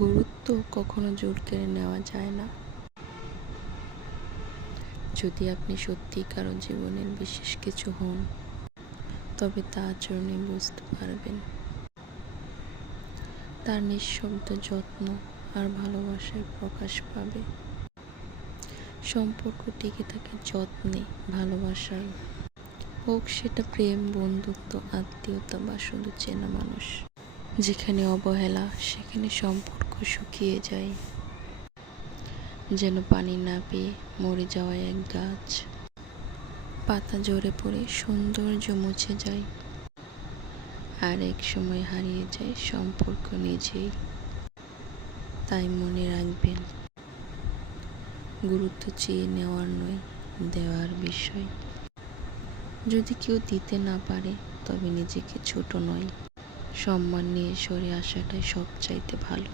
গুরুত্ব কখনো জোর করে নেওয়া যায় না। যদি আপনি সত্যিই কারো জীবনের বিশেষ কিছু হন, তবে তা আচরণে বুঝতে পারবেন। তার নিঃশব্দ যত্ন আর ভালোবাসায় প্রকাশ পাবে। সম্পর্ক টিকে থাকে যত্নে, ভালোবাসায়, হোক সেটা প্রেম, বন্ধুত্ব, আত্মীয়তা বা শুধু চেনা মানুষ। যেখানে অবহেলা, সেখানে সম্পর্ক শুকিয়ে যায়, যেন পানি না পেয়ে মরে যাওয়া এক গাছ। পাতা ঝরে পড়ে সৌন্দর্য মুছে যায়, আর এক সময় হারিয়ে যায় সম্পর্ক নিজেই। তাই মনে রাখবেন, গুরুত্ব চেয়ে নেওয়ার নয়, দেওয়ার বিষয়। যদি কেউ দিতে না পারে, তবে নিজেকে ছোট নয়, সম্মান নিয়ে সরে আসাটাই সবচাইতে ভালো।